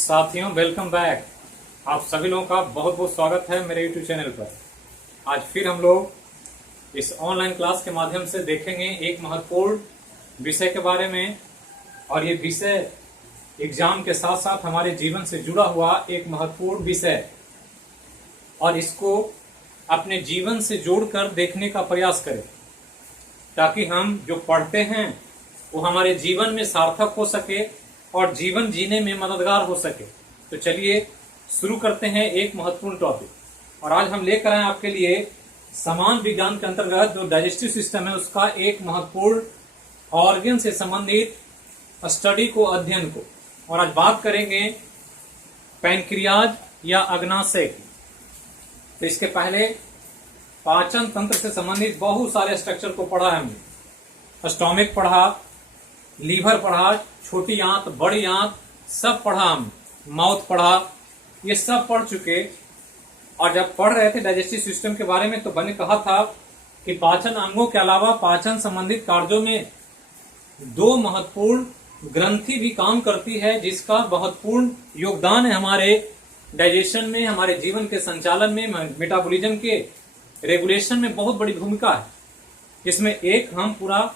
साथियों, welcome back. आप सभी लोगों का बहुत बहुत स्वागत है मेरे यूट्यूब चैनल पर। आज फिर हम लोग इस ऑनलाइन क्लास के माध्यम से देखेंगे एक महत्वपूर्ण विषय के बारे में। और ये विषय एग्जाम के साथ साथ हमारे जीवन से जुड़ा हुआ एक महत्वपूर्ण विषय, और इसको अपने जीवन से जोड़कर देखने का प्रयास करें ताकि हम जो पढ़ते हैं वो हमारे जीवन में सार्थक हो सके और जीवन जीने में मददगार हो सके। तो चलिए शुरू करते हैं एक महत्वपूर्ण टॉपिक। और आज हम लेकर आए आपके लिए समान विज्ञान के अंतर्गत जो डाइजेस्टिव सिस्टम है उसका एक महत्वपूर्ण ऑर्गन से संबंधित स्टडी को, अध्ययन को। और आज बात करेंगे पैनक्रियाज या अग्नाशय की। तो इसके पहले पाचन तंत्र से संबंधित बहुत सारे स्ट्रक्चर को पढ़ा है हमने। स्टोमिक पढ़ा, लीवर पढ़ा, छोटी आंत, बड़ी आंत, सब पढ़ा हम, माउथ पढ़ा, ये सब पढ़ चुके। और जब पढ़ रहे थे डाइजेस्टिव सिस्टम के बारे में तो मैंने कहा था कि पाचन अंगों के अलावा पाचन संबंधित कार्यों में दो महत्वपूर्ण ग्रंथि भी काम करती है, जिसका महत्वपूर्ण योगदान है हमारे डाइजेशन में, हमारे जीवन के संचालन में, मेटाबॉलिज्म के रेगुलेशन में बहुत बड़ी भूमिका है। इसमें एक हम पूरा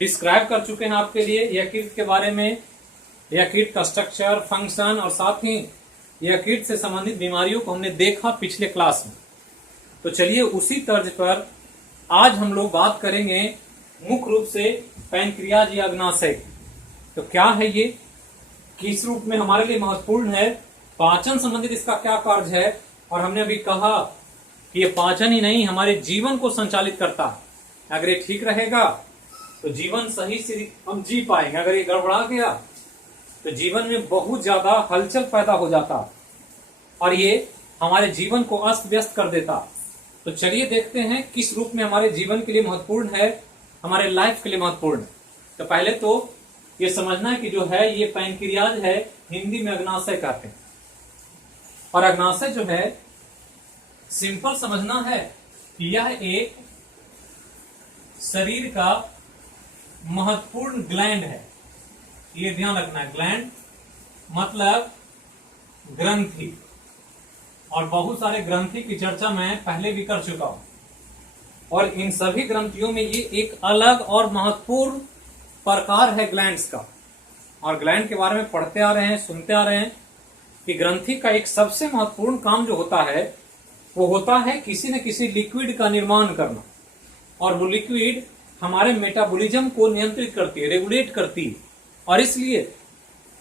डिस्क्राइब कर चुके हैं आपके लिए यकृत के बारे में, यकृत का स्ट्रक्चर, फंक्शन, और साथ ही यकृत से संबंधित बीमारियों को हमने देखा पिछले क्लास में। तो चलिए उसी तर्ज पर आज हम लोग बात करेंगे मुख्य रूप से पैनक्रियाज या अग्नाशय। तो क्या है ये, किस रूप में हमारे लिए महत्वपूर्ण है, पाचन संबंधित इसका क्या कार्य है। और हमने अभी कहा कि ये पाचन ही नहीं हमारे जीवन को संचालित करता है। अगर ये ठीक रहेगा तो जीवन सही से हम जी पाएंगे। अगर ये गड़बड़ा गया तो जीवन में बहुत ज्यादा हलचल पैदा हो जाता और ये हमारे जीवन को अस्त व्यस्त कर देता। तो चलिए देखते हैं किस रूप में हमारे जीवन के लिए महत्वपूर्ण है, हमारे लाइफ के लिए महत्वपूर्ण है। तो पहले तो ये समझना है कि जो है ये पैनक्रियाज है, हिंदी में अग्नाशय कहते हैं। और अग्नाशय जो है सिंपल समझना है कि यह एक शरीर का महत्वपूर्ण ग्लैंड है। ये ध्यान रखना है, ग्लैंड मतलब ग्रंथि। और बहुत सारे ग्रंथि की चर्चा मैं पहले भी कर चुका हूं। और इन सभी ग्रंथियों में ये एक अलग और महत्वपूर्ण प्रकार है ग्लैंड्स का। और ग्लैंड के बारे में पढ़ते आ रहे हैं, सुनते आ रहे हैं कि ग्रंथि का एक सबसे महत्वपूर्ण काम जो होता है वो होता है किसी न किसी लिक्विड का निर्माण करना। और वो लिक्विड हमारे मेटाबॉलिज्म को नियंत्रित करती है, रेगुलेट करती है। और इसलिए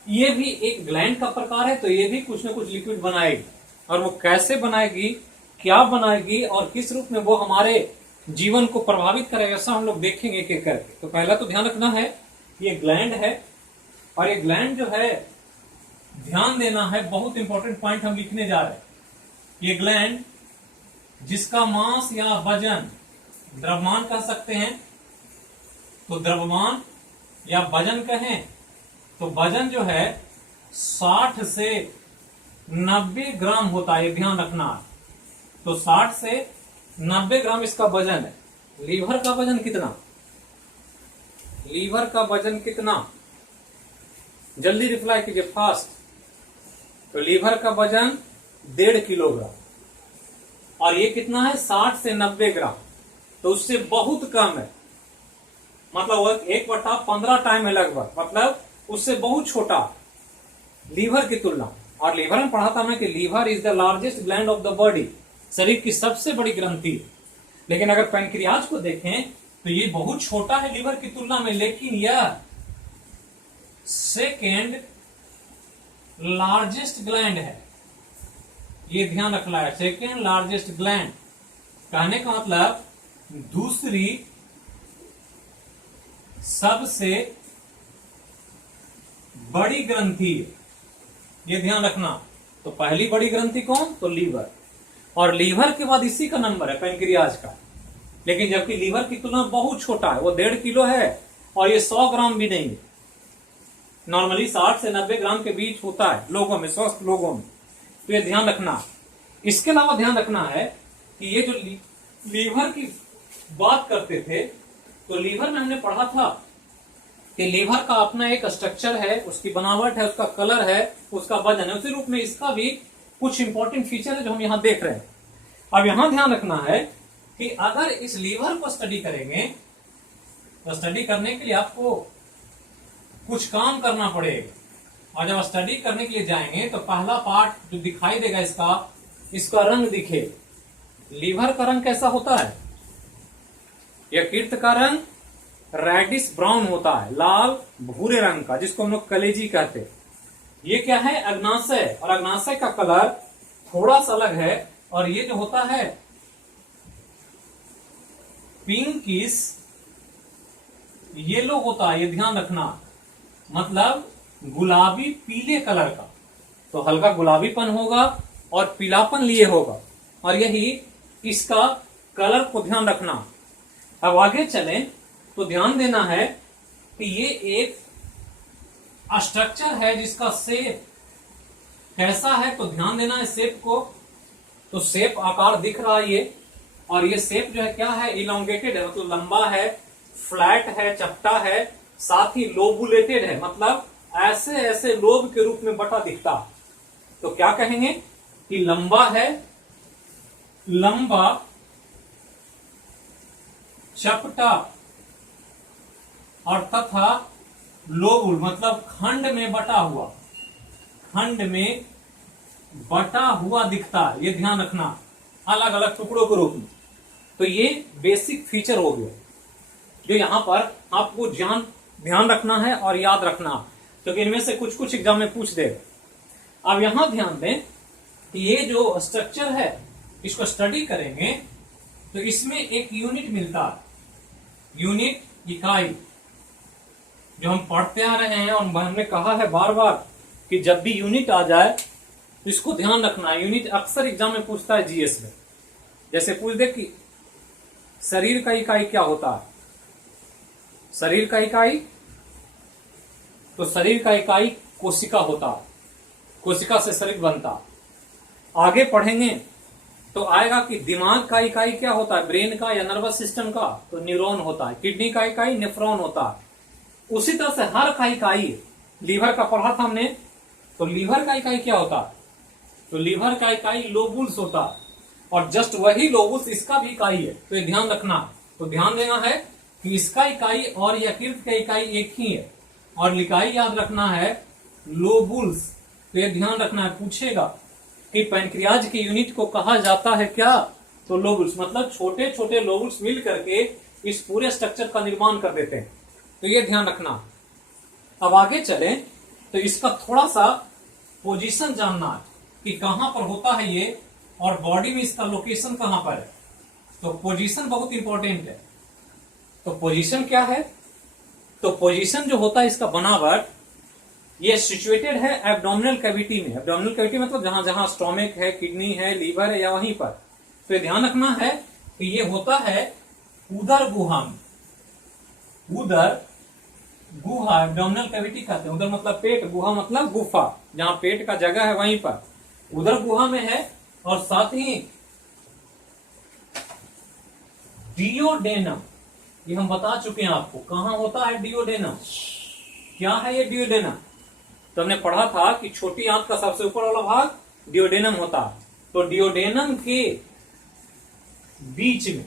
ये भी एक ग्लैंड का प्रकार है, तो ये भी कुछ न कुछ लिक्विड बनाएगी। और वो कैसे बनाएगी, क्या बनाएगी और किस रूप में वो हमारे जीवन को प्रभावित करेगा, ऐसा हम लोग देखेंगे एक एक करके। तो पहला तो ध्यान रखना है ये ग्लैंड है। और ये ग्लैंड जो है ध्यान देना है, बहुत इंपॉर्टेंट पॉइंट हम लिखने जा रहे हैं। ये ग्लैंड जिसका मास या वजन, द्रव्यमान कह सकते हैं, तो द्रव्यमान या वजन कहें तो वजन जो है 60 से 90 ग्राम होता है, ध्यान रखना। तो 60 से 90 ग्राम इसका वजन है। लीवर का वजन कितना, लीवर का वजन कितना, जल्दी रिप्लाई कीजिए फास्ट। तो लीवर का वजन 1.5 किलोग्राम। और ये कितना है, 60 से 90 ग्राम, तो उससे बहुत कम है। मतलब वो 1/15 टाइम है लगभग, मतलब उससे बहुत छोटा लीवर की तुलना। और लीवर में पढ़ा था मैं कि liver is the largest gland of the body, शरीर की सबसे बड़ी ग्रंथि। लेकिन अगर पैनक्रियाज को देखें तो ये बहुत छोटा है लीवर की तुलना में, लेकिन यह सेकेंड लार्जेस्ट ग्लैंड है। ये ध्यान रखना है, सेकेंड लार्जेस्ट ग्लैंड कहने का मतलब दूसरी सबसे बड़ी ग्रंथि, ये ध्यान रखना। तो पहली बड़ी ग्रंथि कौन, तो लीवर। और लीवर के बाद इसी का नंबर है पैनक्रियाज का। लेकिन जबकि लीवर की तुलना बहुत छोटा है, वो 1.5 किलो है और ये 100 ग्राम भी नहीं है। नॉर्मली 60 से 90 ग्राम के बीच होता है लोगों में, स्वस्थ लोगों में। तो ये ध्यान रखना। इसके अलावा ध्यान रखना है कि ये जो लीवर की बात करते थे तो लीवर में हमने पढ़ा था कि लीवर का अपना एक स्ट्रक्चर है, उसकी बनावट है, उसका कलर है, उसका वजन है, उसी रूप में इसका भी कुछ इंपॉर्टेंट फीचर है जो हम यहां देख रहे हैं। अब यहां ध्यान रखना है कि अगर इस लीवर को स्टडी करेंगे तो स्टडी करने के लिए आपको कुछ काम करना पड़ेगा, और जब स्टडी करने के लिए जाएंगे तो पहला पार्ट जो दिखाई देगा इसका रंग दिखे। लीवर का रंग कैसा होता है? यकृत का रंग रेडिश ब्राउन होता है, लाल भूरे रंग का, जिसको हम लोग कलेजी कहते हैं। ये क्या है? अग्नाशय, और अग्नाशय का कलर थोड़ा सा अलग है, और ये जो होता है पिंकिश येलो होता है, ये ध्यान रखना, मतलब गुलाबी पीले कलर का। तो हल्का गुलाबीपन होगा और पीलापन लिए होगा, और यही इसका कलर को ध्यान रखना। अब आगे चलें तो ध्यान देना है कि ये एक स्ट्रक्चर है जिसका शेप कैसा है, तो ध्यान देना है शेप को। तो शेप आकार दिख रहा है ये, और ये शेप जो है क्या है? इलोंगेटेड है, मतलब लंबा है, फ्लैट है, चपटा है, साथ ही लोबुलेटेड है, मतलब ऐसे ऐसे लोब के रूप में बटा दिखता। तो क्या कहेंगे कि लंबा है, लंबा, चपटा, और तथा लोबुल मतलब खंड में बटा हुआ, खंड में बटा हुआ दिखता है। ये ध्यान रखना, अलग अलग टुकड़ों के रूप में। तो ये बेसिक फीचर हो गया जो यहां पर आपको ध्यान रखना है और याद रखना, क्योंकि इनमें से कुछ कुछ एग्जाम में पूछ देगा। अब यहां ध्यान दें कि ये जो स्ट्रक्चर है इसको स्टडी करेंगे तो इसमें एक यूनिट मिलता है, यूनिट, इकाई, जो हम पढ़ते आ रहे हैं, और हमने कहा है बार बार कि जब भी यूनिट आ जाए तो इसको ध्यान रखना है। यूनिट अक्सर एग्जाम में पूछता है जीएस में, जैसे पूछ दे कि शरीर का इकाई क्या होता है, शरीर का इकाई, तो शरीर का इकाई कोशिका होता है, कोशिका से शरीर बनता। आगे पढ़ेंगे तो आएगा कि दिमाग का इकाई क्या होता है, ब्रेन का या नर्वस सिस्टम का, तो न्यूरॉन होता है। किडनी का इकाई नेफ्रॉन होता है। उसी तरह से हर का इकाई, लीवर का पढ़ा था हमने, तो लीवर का इकाई क्या होता है, तो लीवर का इकाई लोबुल्स होता है, और जस्ट वही लोबुल्स इसका भी इकाई है। तो ये ध्यान रखना, तो ध्यान देना है कि इसका इकाई और यकृत का इकाई एक ही है, और इकाई याद रखना है लोबुल्स। तो ये ध्यान रखना है, पूछेगा कि पैंक्रियाज की यूनिट को कहा जाता है क्या, तो लोबुल्स, मतलब छोटे छोटे लोबुल्स मिल करके इस पूरे स्ट्रक्चर का निर्माण कर देते हैं। तो ये ध्यान रखना। अब आगे चलें तो इसका थोड़ा सा पोजीशन जानना है कि कहां पर होता है ये, और बॉडी में इसका लोकेशन कहां पर है। तो पोजीशन बहुत इंपॉर्टेंट है। तो पोजीशन क्या है, तो पोजीशन जो होता है इसका बनावट, ये सिचुएटेड है एब्डोमिनल कैविटी में। एब्डोमिनल कैविटी मतलब जहां जहां स्टोमिक है, किडनी है, लीवर है, या वहीं पर। तो ये ध्यान रखना है कि ये होता है उदर गुहा में। उदर गुहा एब्डोमिनल कैविटी कहते हैं। उदर मतलब पेट, गुहा मतलब गुफा, जहां पेट का जगह है वहीं पर उदर गुहा में है। और साथ ही डियोडेनम, ये हम बता चुके हैं आपको कहां होता है डियोडेनम। क्या है ये डियोडेनम, तो हमने पढ़ा था कि छोटी आंत का सबसे ऊपर वाला भाग डियोडेनम होता है। तो डियोडेनम के बीच में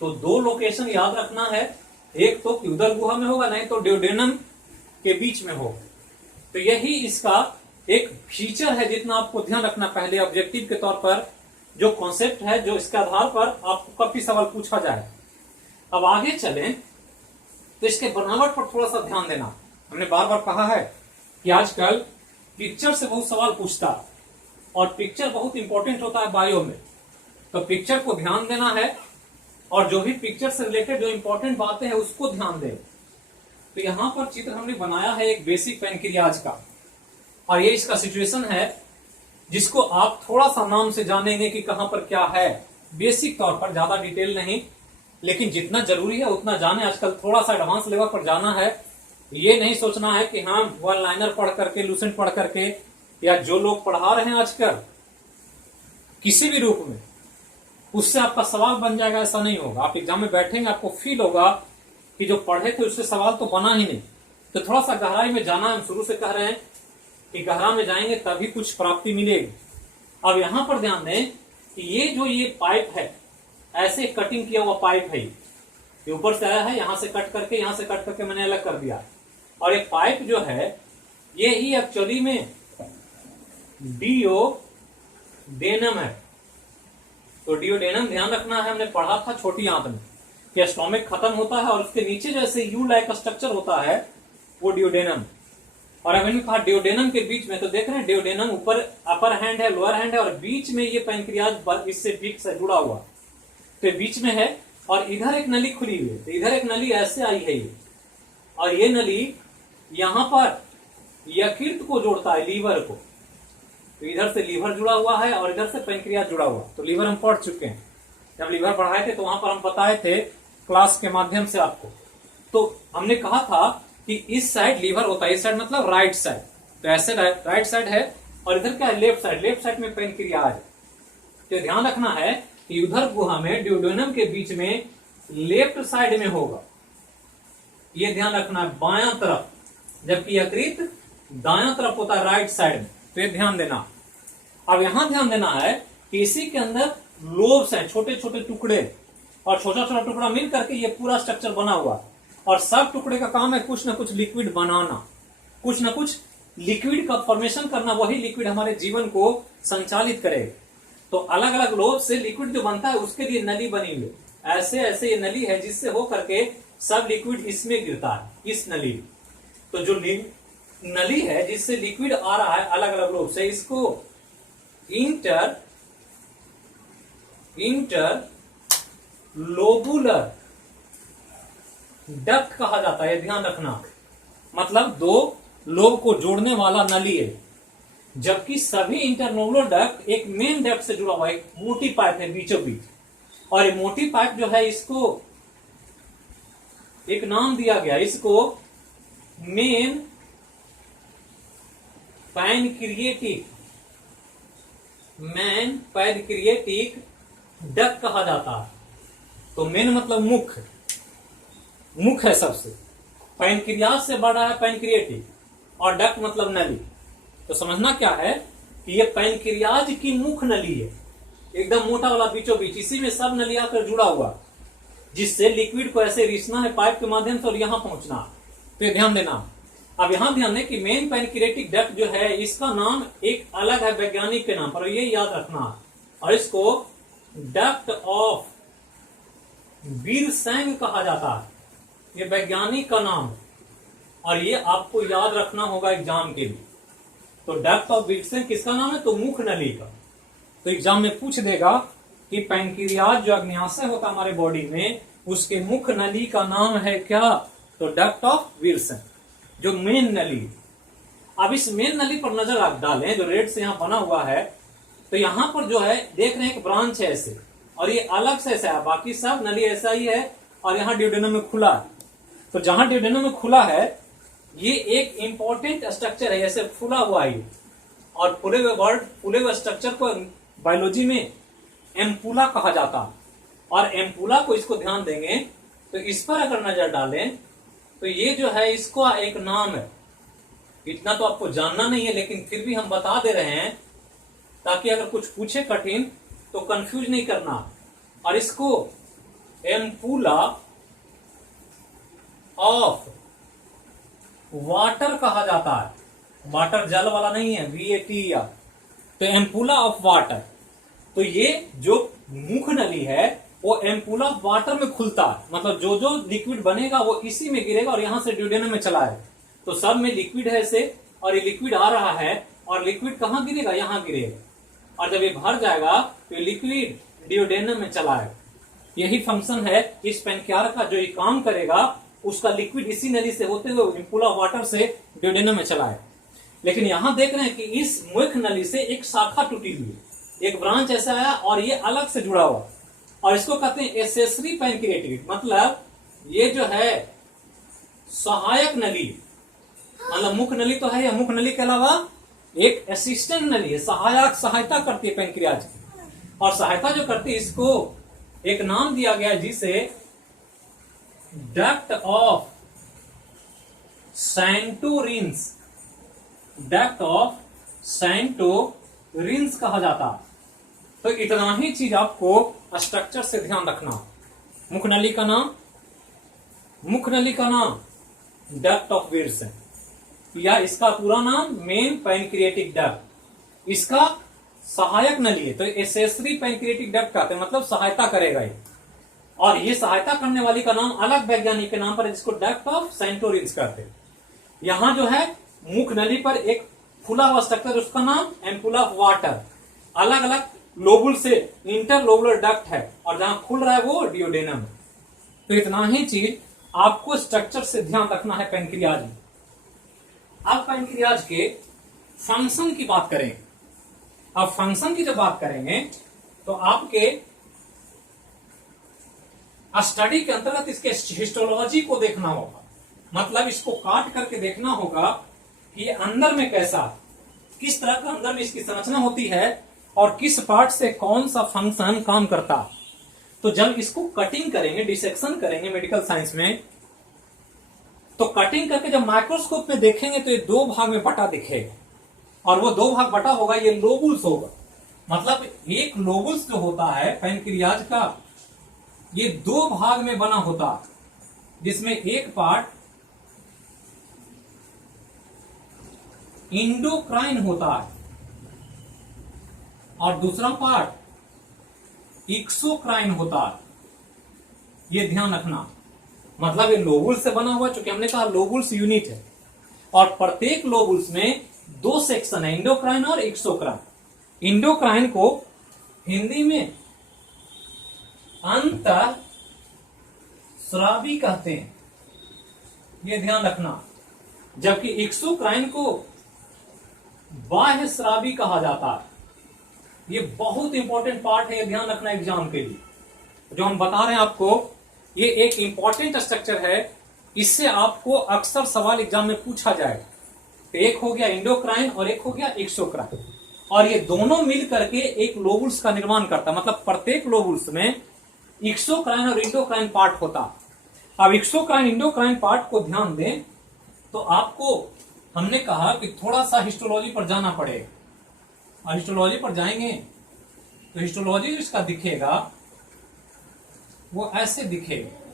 तो दो लोकेशन याद रखना है, एक तो उदर गुहा में होगा, नहीं तो डियोडेनम के बीच में होगा। तो यही इसका एक फीचर है, जितना आपको ध्यान रखना पहले ऑब्जेक्टिव के तौर पर, जो कॉन्सेप्ट है, जो इसके आधार पर आपको कभी सवाल पूछा जाए। अब आगे चलें तो इसके बनावट पर थोड़ा सा ध्यान देना। हमने बार बार कहा है कि आजकल पिक्चर से बहुत सवाल पूछता है, और पिक्चर बहुत इंपॉर्टेंट होता है बायो में। तो पिक्चर को ध्यान देना है, और जो भी पिक्चर से रिलेटेड जो इंपॉर्टेंट बातें हैं उसको ध्यान दें। तो यहां पर चित्र हमने बनाया है एक बेसिक पैंक्रियाज का, और ये इसका सिचुएशन है, जिसको आप थोड़ा सा नाम से जानेंगे कि कहां पर क्या है, बेसिक तौर पर, ज्यादा डिटेल नहीं, लेकिन जितना जरूरी है उतना जाने। आजकल थोड़ा सा एडवांस लेवल पर जाना है। ये नहीं सोचना है कि हम वन लाइनर पढ़ करके, लूसेंट पढ़ करके, या जो लोग पढ़ा रहे हैं आजकल किसी भी रूप में, उससे आपका सवाल बन जाएगा, ऐसा नहीं होगा। आप एग्जाम में बैठेंगे, आपको फील होगा कि जो पढ़े थे उससे सवाल तो बना ही नहीं। तो थोड़ा सा गहराई में जाना, हम शुरू से कह रहे हैं कि गहरा में जाएंगे तभी कुछ प्राप्ति मिलेगी। अब यहां पर ध्यान दें कि ये पाइप है, ऐसे कटिंग किया हुआ पाइप है, ये ऊपर से आया है, यहां से कट करके मैंने अलग कर दिया। और ये पाइप जो है ये ही एक्चुअली में डियोडेनम है। तो डियोडेनम ध्यान रखना है, हमने पढ़ा था छोटी आंत में कि स्टोमिक खत्म होता है और उसके नीचे जैसे यू लाइक स्ट्रक्चर होता है वो डियोडेनम। और अब मैंने कहा डियोडेनम के बीच में, तो देख रहे हैं डियोडेनम ऊपर अपर हैंड है, लोअर हैंड है, और बीच में ये पैनक्रियाज इससे फिक्स है, जुड़ा हुआ, तो बीच में है। और इधर एक नली खुली हुई है, तो इधर एक नली ऐसे आई है ये, और ये नली यहां पर यकृत को जोड़ता है, लीवर को। तो इधर से लीवर जुड़ा हुआ है और इधर से पैनक्रियाज जुड़ा हुआ। तो लीवर हम पढ़ चुके हैं, जब लीवर पढ़ाए थे तो वहां पर हम बताए थे क्लास के माध्यम से आपको। तो हमने कहा था कि इस साइड लीवर होता है, इस साइड मतलब राइट साइड, तो ऐसे राइट साइड है, और इधर क्या है, लेफ्ट साइड में पैनक्रियाज है। तो ध्यान रखना है कि उधर गुहा में डियोडेनम के बीच में लेफ्ट साइड में होगा, ये ध्यान रखना है, बायां तरफ, जबकि यकृत दायां तरफ होता है, राइट साइड में। तो ये ध्यान देना। अब यहां ध्यान देना है कि इसी के अंदर लोब्स हैं, छोटे छोटे टुकड़े, और छोटा छोटा टुकड़ा मिल करके ये पूरा स्ट्रक्चर बना हुआ। और सब टुकड़े का काम है कुछ ना कुछ लिक्विड बनाना, कुछ ना कुछ लिक्विड का फॉर्मेशन करना, वही लिक्विड हमारे जीवन को संचालित करेगा। तो अलग अलग लोब से लिक्विड जो बनता है उसके लिए नली बनी हुई है, ऐसे ऐसे ये नली है जिससे हो करके सब लिक्विड इसमें गिरता है, इस नली। तो जो नली है जिससे लिक्विड आ रहा है अलग अलग लोब से, इसको इंटर लोबुलर डक्ट कहा जाता है, ध्यान रखना, मतलब दो लोब को जोड़ने वाला नली है। जबकि सभी इंटरलोबुलर डक्ट एक मेन डक्ट से जुड़ा हुआ, एक मोटी पाइप है बीचों बीच, और ये मोटी पाइप जो है इसको एक नाम दिया गया, इसको मेन पैनक्रिएटिक डक्ट कहा जाता है। तो मेन मतलब मुख है सबसे, पैनक्रियाज से बड़ा है पैनक्रिएटिक, और डक्ट मतलब नली। तो समझना क्या है कि ये पैनक्रियाज की मुख नली है, एकदम मोटा वाला बीचों बीच, इसी में सब नली आकर जुड़ा हुआ, जिससे लिक्विड को ऐसे रिसना है पाइप के माध्यम से और यहां पहुंचना। तो ये ध्यान देना। अब यहां ध्यान दें कि मेन पैनक्रिएटिक डक्ट जो है इसका नाम एक अलग है वैज्ञानिक के नाम पर, ये याद रखना। और इसको डक्ट ऑफ विल्सन कहा जाता है, ये वैज्ञानिक का नाम है, और ये आपको याद रखना होगा एग्जाम के लिए। तो डक्ट ऑफ विल्सन किसका नाम है, तो मुख नली का। तो एग्जाम में पूछ देगा कि पैनक्रियाज जो अग्न्याशय होता है हमारे बॉडी में, उसके मुख नली का नाम है क्या, तो डक्ट ऑफ विल्सन, जो मेन नली। अब इस मेन नली पर नजर आप डालें, जो रेड से यहां बना हुआ है, तो यहां पर जो है देख रहे हैं एक ब्रांच है ऐसे, और ये अलग से ऐसा है, बाकी सब नली ऐसा ही है, और यहाँ डियोडेनम में खुला है। तो जहां डियोडेनम में खुला है ये एक इंपॉर्टेंट स्ट्रक्चर है, ऐसे फूला हुआ है, और फूले हुए स्ट्रक्चर को बायोलॉजी में एम्पुला कहा जाता है। और एम्पुला को, इसको ध्यान देंगे तो इस पर अगर नजर डालें तो ये जो है इसको एक नाम है, इतना तो आपको जानना नहीं है लेकिन फिर भी हम बता दे रहे हैं ताकि अगर कुछ पूछे कठिन तो कंफ्यूज नहीं करना। और इसको एम्पुला ऑफ वाटर कहा जाता है, वाटर जल वाला नहीं है, VATER। तो एम्पुला ऑफ वाटर, तो ये जो मुख नली है वो एम्पुला ऑफ वाटर में खुलता है, मतलब जो जो लिक्विड बनेगा वो इसी में गिरेगा और यहां से डियोडेनम में चला है। तो सब में लिक्विड है ऐसे, और ये लिक्विड आ रहा है, और लिक्विड कहां गिरेगा, यहां गिरेगा, और जब ये भर जाएगा तो ये लिक्विड डियोडेनम में चला है। यही फंक्शन है इस पैनक्रियाज का, जो ये काम करेगा उसका लिक्विड इसी नली से होते हुए एम्पुला वाटर से डियोडेनम में चला है। लेकिन यहां देख रहे हैं कि इस मुख नली से एक शाखा टूटी हुई है, एक ब्रांच ऐसा आया और ये अलग से जुड़ा हुआ, और इसको कहते हैं एसेसरी पैनक्रिएटिक, मतलब ये जो है सहायक नली, मतलब मुख नली तो है, मुख नली के अलावा एक असिस्टेंट नली है, सहायता करती है पैनक्रियाज की, और सहायता जो करती है इसको एक नाम दिया गया है जिसे डक्ट ऑफ सैंटोरिन्स, डक्ट ऑफ सैंटोरिन्स कहा जाता। तो इतना ही चीज आपको स्ट्रक्चर से ध्यान रखना। मुखनली का नाम, मुखनली का नाम डक्ट ऑफ विल्सन, या इसका पूरा नाम मेन पैनक्रिएटिक डक्ट, इसका सहायक नली है तो एसेसरी पैनक्रिएटिक डक्ट कहते हैं, मतलब सहायता करेगा ये। और ये सहायता करने वाली का नाम अलग वैज्ञानिक के नाम पर है, जिसको डक्ट ऑफ सैंटोरिन्स कहते हैं। यहां जो है मुख नली पर एक खुला हुआ स्ट्रक्चर, उसका नाम एम्पुला ऑफ वाटर, अलग अलग लोबुल से इंटरलोबुलर डक्ट है, और जहां खुल रहा है वो डियोडेनम। तो इतना ही चीज आपको स्ट्रक्चर से ध्यान रखना है पैनक्रियाज में। अब पैनक्रियाज के फंक्शन की बात करें। अब फंक्शन की जब बात करेंगे तो आपके स्टडी के अंतर्गत इसके हिस्टोलॉजी को देखना होगा, मतलब इसको काट करके देखना होगा कि ये अंदर में कैसा, किस तरह का अंदर में इसकी संरचना होती है और किस पार्ट से कौन सा फंक्शन काम करता। तो जब इसको कटिंग करेंगे, डिसेक्शन करेंगे मेडिकल साइंस में, तो कटिंग करके जब माइक्रोस्कोप में देखेंगे तो ये दो भाग में बटा दिखेगा, और वो दो भाग बटा होगा, ये लोबुल्स होगा। मतलब एक लोबुल्स जो होता है पैनक्रियाज का, ये दो भाग में बना होता, जिसमें एक पार्ट इंडोक्राइन होता है और दूसरा पार्ट एक्सोक्राइन होता है। ये ध्यान रखना, मतलब ये लोबुल्स से बना हुआ, चूंकि हमने कहा लोबुल्स यूनिट है, और प्रत्येक लोबुल्स में दो सेक्शन है, इंडोक्राइन और एक्सोक्राइन। इंडोक्राइन को हिंदी में अंतः स्रावी कहते हैं, ये ध्यान रखना, जबकि एक्सोक्राइन को बाह्य स्रावी कहा जाता है। ये बहुत इंपॉर्टेंट पार्ट है, ये ध्यान रखना एग्जाम के लिए। जो हम बता रहे हैं आपको, ये एक इंपॉर्टेंट स्ट्रक्चर है, इससे आपको अक्सर सवाल एग्जाम में पूछा जाएगा। तो एक हो गया इंडोक्राइन और एक हो गया एक्सोक्राइन, और ये दोनों मिल करके एक लोबुल्स का निर्माण करता, मतलब प्रत्येक लोबुल्स में एक्सोक्राइन और इंडोक्राइन पार्ट होता। अब एक्सोक्राइन इंडोक्राइन पार्ट को ध्यान दें तो आपको हमने कहा कि थोड़ा सा हिस्टोलॉजी पर जाना पड़ेगा, और हिस्टोलॉजी पर जाएंगे तो हिस्टोलॉजी जो इसका दिखेगा वो ऐसे दिखेगा।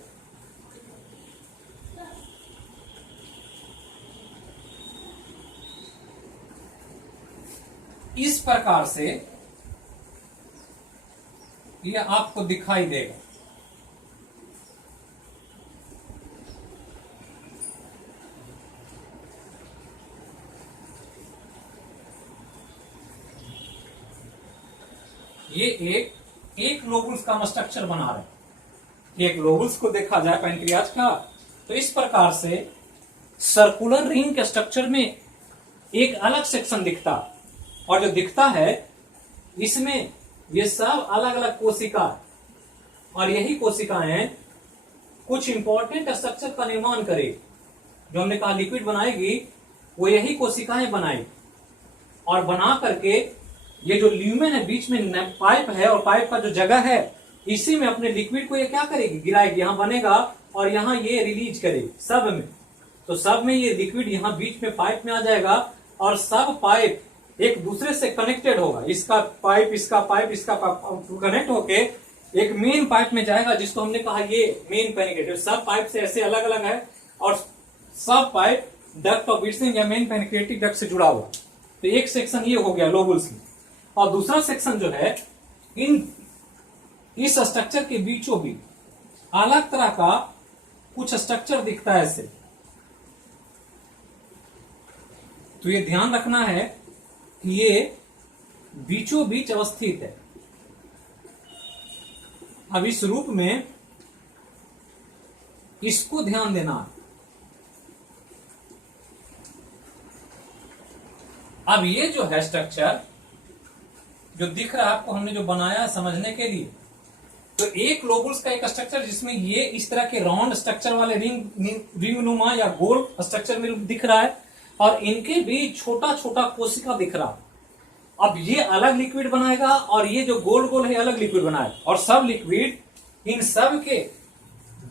इस प्रकार से ये आपको दिखाई देगा। ये एक लोबुल्स का स्ट्रक्चर बना रहे हैं। एक लोबुल्स को देखा जाए पैनक्रियाज का, तो इस प्रकार से सर्कुलर रिंग के स्ट्रक्चर में एक अलग सेक्शन दिखता, और जो दिखता है इसमें ये सब अलग अलग कोशिका, और यही कोशिकाएं कुछ इंपॉर्टेंट स्ट्रक्चर का निर्माण करे। जो हमने कहा लिक्विड बनाएगी, वो यही कोशिकाएं बनाएगी, और बना करके ये जो ल्यूमेन है, बीच में पाइप है, और पाइप का जो जगह है इसी में अपने लिक्विड को ये क्या करेगी, गिराएगी, यहां बनेगा और यहां ये रिलीज करेगी सब में। तो सब में ये लिक्विड यहां बीच में पाइप में आ जाएगा, और सब पाइप एक दूसरे से कनेक्टेड होगा। इसका पाइप, इसका पाइप, इसका पाइप कनेक्ट होके एक मेन पाइप में जाएगा, जिसको हमने कहा ये मेन पेनिक्लेटिव। सब पाइप से ऐसे अलग अलग है, और सब पाइप डक्ट ऑफ विल्सन या मेन पेनिक्लेटिव डक्ट से जुड़ा हुआ। तो एक सेक्शन ये हो गया लोबुल्स में, और दूसरा सेक्शन जो है इस स्ट्रक्चर के बीचों बीच अलग तरह का कुछ स्ट्रक्चर दिखता है ऐसे। तो ये ध्यान रखना है कि ये बीचों बीच अवस्थित है। अब इस रूप में इसको ध्यान देना। अब ये जो है स्ट्रक्चर जो दिख रहा है आपको, हमने जो बनाया समझने के लिए, तो एक लोबुल्स का एक स्ट्रक्चर जिसमें ये इस तरह के राउंड स्ट्रक्चर वाले रिंग नुमा या गोल स्ट्रक्चर में दिख रहा है, और इनके बीच छोटा छोटा कोशिका दिख रहा है। अब ये अलग लिक्विड बनाएगा, और ये जो गोल गोल है अलग लिक्विड बनाएगा, और सब लिक्विड इन सब के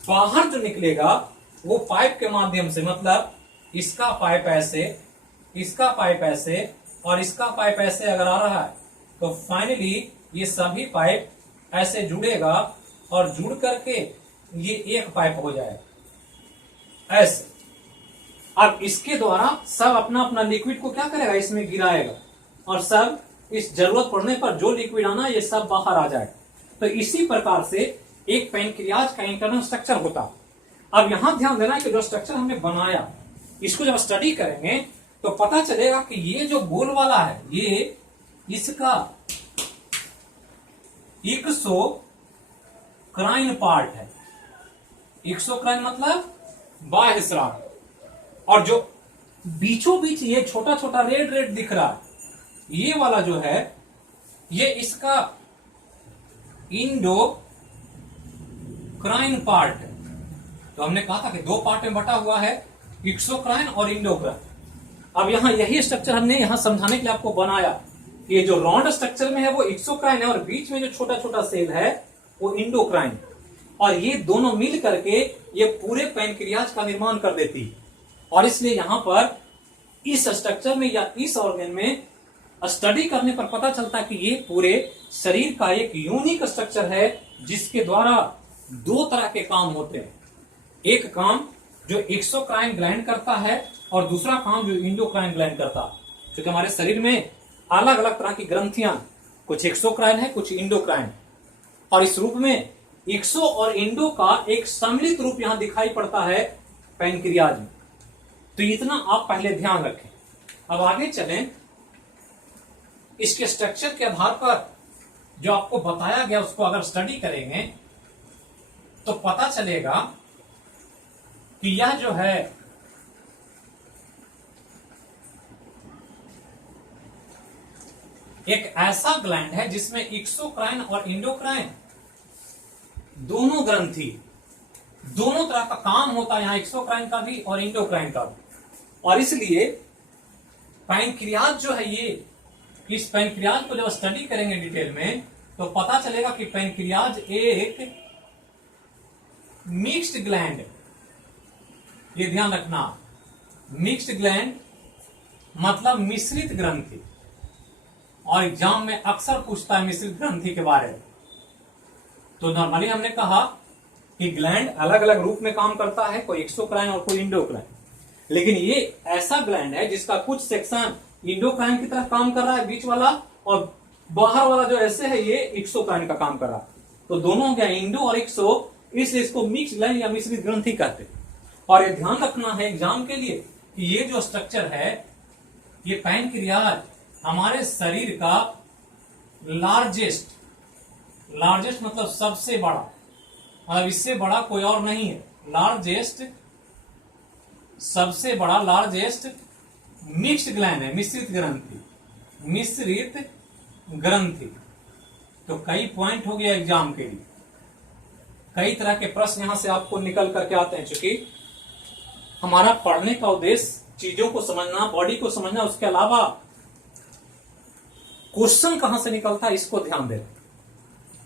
बाहर जो निकलेगा वो पाइप के माध्यम से, मतलब इसका पाइप ऐसे, इसका पाइप ऐसे और इसका पाइप ऐसे अगर आ रहा है तो फाइनली ये सभी पाइप ऐसे जुड़ेगा और जुड़ करके ये एक पाइप हो जाएगा ऐसे। अब इसके द्वारा सब अपना अपना लिक्विड को क्या करेगा, इसमें गिराएगा और सब इस जरूरत पड़ने पर जो लिक्विड आना ये सब बाहर आ जाएगा। तो इसी प्रकार से एक पैनक्रियाज का इंटरनल स्ट्रक्चर होता। अब यहां ध्यान देना है कि जो स्ट्रक्चर हमने बनाया इसको जब स्टडी करेंगे तो पता चलेगा कि ये जो गोल वाला है ये इसका एक्सोक्राइन पार्ट है। एक्सोक्राइन मतलब बाह्य स्राव, और जो बीचों बीच ये छोटा छोटा रेड रेड दिख रहा है ये वाला जो है ये इसका इंडोक्राइन पार्ट है। तो हमने कहा था कि दो पार्ट में बटा हुआ है, एक्सोक्राइन और इंडोक्राइन। अब यहां यही स्ट्रक्चर हमने यहां समझाने के लिए आपको बनाया कि ये जो राउंड स्ट्रक्चर में है वो एक्सोक्राइन है और बीच में जो छोटा छोटा सेल है वो इंडोक्राइन, और ये दोनों मिल करके ये पूरे पैनक्रियाज का निर्माण कर देती है। और इसलिए यहां पर इस स्ट्रक्चर में या इस ऑर्गन में स्टडी करने पर पता चलता है कि ये पूरे शरीर का एक यूनिक स्ट्रक्चर है जिसके द्वारा दो तरह के काम होते हैं। एक काम जो एक्सोक्राइन ग्लैंड करता है और दूसरा काम जो इंडोक्राइन ग्लैंड करता है। क्योंकि हमारे शरीर में अलग अलग तरह की ग्रंथियां, कुछ एक्सोक्राइन है कुछ इंडोक्राइन, और इस रूप में एक्सो और इंडो का एक सम्मिलित रूप यहां दिखाई पड़ता है पैनक्रियाज में। तो इतना आप पहले ध्यान रखें। अब आगे चलें, इसके स्ट्रक्चर के आधार पर जो आपको बताया गया उसको अगर स्टडी करेंगे तो पता चलेगा कि यह जो है एक ऐसा ग्लैंड है जिसमें एक्सोक्राइन और इंडोक्राइन दोनों ग्रंथि, दोनों तरह का काम होता है, यहां एक्सोक्राइन का भी और इंडोक्राइन का भी। और इसलिए पैनक्रियाज जो है ये, इस पैनक्रियाज को जब स्टडी करेंगे डिटेल में तो पता चलेगा कि पैनक्रियाज एक मिक्स्ड ग्लैंड, ये ध्यान रखना, मिक्स्ड ग्लैंड मतलब मिश्रित ग्रंथि, और एग्जाम में अक्सर पूछता है मिश्रित ग्रंथि के बारे में। तो नॉर्मली हमने कहा कि ग्लैंड अलग अलग रूप में काम करता है, कोई एक्सोक्राइन और कोई इंडोक्राइन, लेकिन ये ऐसा ग्लैंड है जिसका कुछ सेक्शन इंडोक्राइन की तरह काम कर रहा है बीच वाला, और बाहर वाला जो ऐसे है ये एक्सोक्राइन का काम कर रहा है। तो दोनों हो गया इंडो और एक्सो, इसलिए इसको मिक्स ग्लैंड या मिश्रित ग्रंथि कहते हैं। और ये ध्यान रखना है एग्जाम के लिए कि ये जो स्ट्रक्चर है ये पैनक्रियाज हमारे शरीर का लार्जेस्ट मतलब सबसे बड़ा, मतलब इससे बड़ा कोई और नहीं है, लार्जेस्ट, सबसे बड़ा लार्जेस्ट मिक्स्ड ग्लैंड है, मिश्रित ग्रंथि, मिश्रित ग्रंथि। तो कई पॉइंट हो गया एग्जाम के लिए, कई तरह के प्रश्न यहां से आपको निकल करके आते हैं। क्योंकि हमारा पढ़ने का उद्देश्य चीजों को समझना, बॉडी को समझना, उसके अलावा क्वेश्चन कहां से निकलता है इसको ध्यान दें।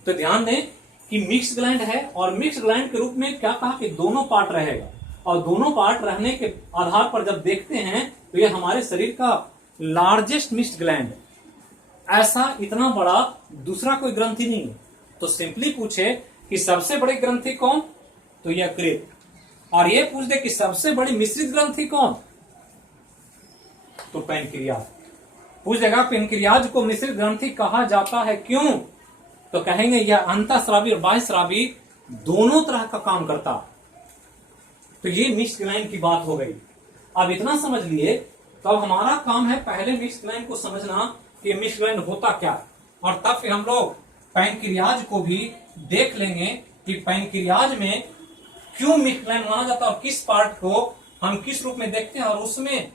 तो ध्यान दें कि मिक्स ग्लैंड है, और मिक्स ग्लैंड के रूप में क्या कहा कि दोनों पार्ट रहेगा, और दोनों पार्ट रहने के आधार पर जब देखते हैं तो ये हमारे शरीर का लार्जेस्ट मिक्स्ड ग्लैंड, ऐसा इतना बड़ा दूसरा कोई ग्रंथि नहीं है। तो सिंपली पूछे कि सबसे बड़ी ग्रंथि कौन, तो यह यकृत, और ये पूछ दे कि सबसे बड़ी मिश्रित ग्रंथि कौन, तो पैनक्रियाज। पूछ देगा पैनक्रियाज को मिश्रित ग्रंथि कहा जाता है क्यों, तो कहेंगे यह अंतःस्रावी और बाह्यस्रावी दोनों तरह का काम करता। तो ये मिक्स्ड ग्लैंड की बात हो गई। अब इतना समझ लिए तो अब हमारा काम है पहले मिक्स्ड ग्लैंड को समझना कि मिक्स्ड ग्लैंड होता क्या, और तब फिर हम लोग पैनक्रियाज को भी देख लेंगे कि पैनक्रियाज में क्यों मिक्स्ड ग्लैंड माना जाता है और किस पार्ट को हम किस रूप में देखते हैं, और उसमें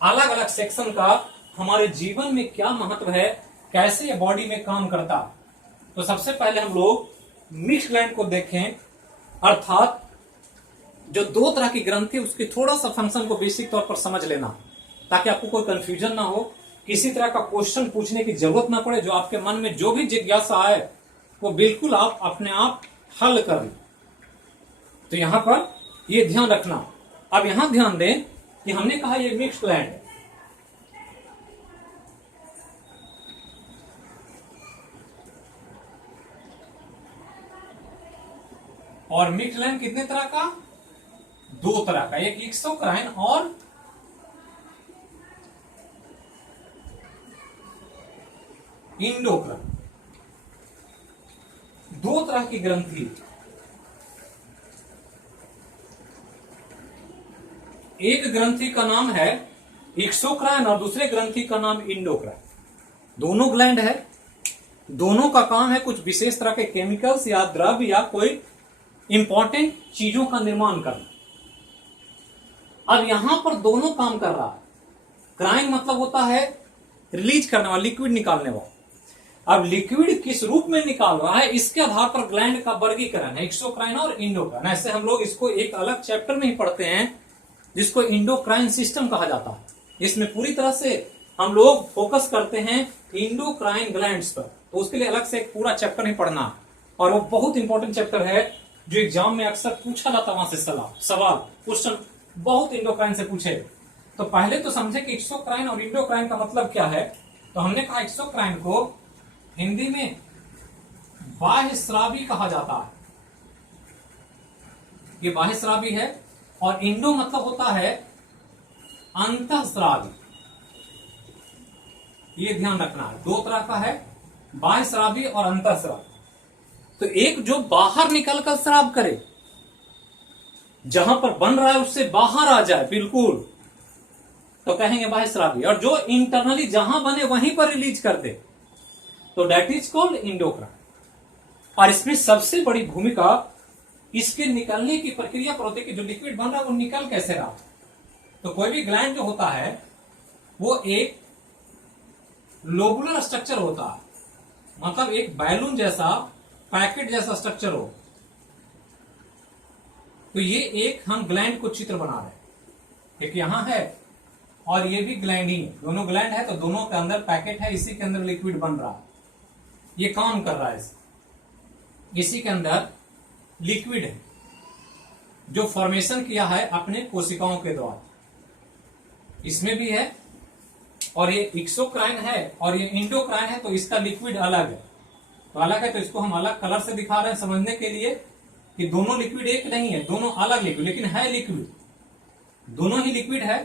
अलग अलग सेक्शन का हमारे जीवन में क्या महत्व है, कैसे ये बॉडी में काम करता। तो सबसे पहले हम लोग मिक्स्ड ग्लैंड को देखें, अर्थात जो दो तरह की ग्रंथि उसके थोड़ा सा फंक्शन को बेसिक तौर पर समझ लेना, ताकि आपको कोई कंफ्यूजन ना हो, किसी तरह का क्वेश्चन पूछने की जरूरत ना पड़े, जो आपके मन में जो भी जिज्ञासा है वो बिल्कुल आप अपने आप हल कर लें। तो यहां पर ये ध्यान रखना। अब यहां ध्यान दें कि हमने कहा ये मिक्स्ड ग्लैंड है, और मिक्स्ड ग्लैंड कितने तरह का? 2 तरह का, एक एक्सोक्राइन और इंडोक्राइन। 2 तरह की ग्रंथि, एक ग्रंथि का नाम है एक्सोक्राइन और दूसरे ग्रंथि का नाम इंडोक्राइन। दोनों ग्लैंड है, दोनों का काम है कुछ विशेष तरह के केमिकल्स या द्रव्य या कोई इंपॉर्टेंट चीजों का निर्माण करना। अब यहां पर दोनों काम कर रहा है। क्राइन मतलब होता है रिलीज करने वाला, लिक्विड निकालने वाला। अब लिक्विड किस रूप में निकाल रहा है इसके आधार पर ग्लैंड का वर्गीकरण है, एक्सोक्राइन और इंडोक्राइन। ऐसे हम लोग इसको एक अलग चैप्टर में ही पढ़ते हैं जिसको इंडोक्राइन सिस्टम कहा जाता है। इसमें पूरी तरह से हम लोग फोकस करते हैं इंडोक्राइन ग्लैंड्स पर, तो उसके लिए अलग से एक पूरा चैप्टर ही पढ़ना है, और वो बहुत इंपॉर्टेंट चैप्टर है जो एग्जाम में अक्सर पूछा जाता है। वहां से सवाल क्वेश्चन बहुत इंडोक्राइन से पूछे। तो पहले तो समझे कि एक्सोक्राइन और इंडोक्राइन का मतलब क्या है। तो हमने कहा एक्सोक्राइन को हिंदी में बाह्यस्रावी कहा जाता है, ये बाह्यस्रावी है, और इंडो मतलब होता है अंतःस्रावी। ये ध्यान रखना है, 2 तरह का है, बाह्यस्रावी और अंतःस्रावी। तो एक जो बाहर निकलकर स्राव करे, जहां पर बन रहा है उससे बाहर आ जाए बिल्कुल, तो कहेंगे बाह्यस्रावी। और जो इंटरनली जहां बने वहीं पर रिलीज कर दे, तो दैट इज कॉल्ड इंडोक्राइन। और इसमें सबसे बड़ी भूमिका इसके निकलने की प्रक्रिया पर होती है कि जो लिक्विड बन रहा है वो निकल कैसे रहा। तो कोई भी ग्लैंड जो होता है वो एक लोबुलर स्ट्रक्चर होता है, मतलब एक बैलून जैसा, पैकेट जैसा स्ट्रक्चर हो। तो ये एक हम ग्लैंड को चित्र बना रहे हैं, एक यहां है और ये भी ग्लैंड ही है, दोनों ग्लैंड है, तो दोनों के अंदर पैकेट है, इसी के अंदर लिक्विड बन रहा है, ये काम कर रहा है। इसी के अंदर लिक्विड है जो फॉर्मेशन किया है अपने कोशिकाओं के द्वारा, इसमें भी है। और ये एक्सोक्राइन है और ये इंडोक्राइन है, तो इसका लिक्विड अलग है। तो अलग है तो इसको हम अलग कलर से दिखा रहे हैं समझने के लिए कि दोनों लिक्विड एक नहीं है, दोनों अलग लिक्विड, लेकिन है लिक्विड, दोनों ही लिक्विड है।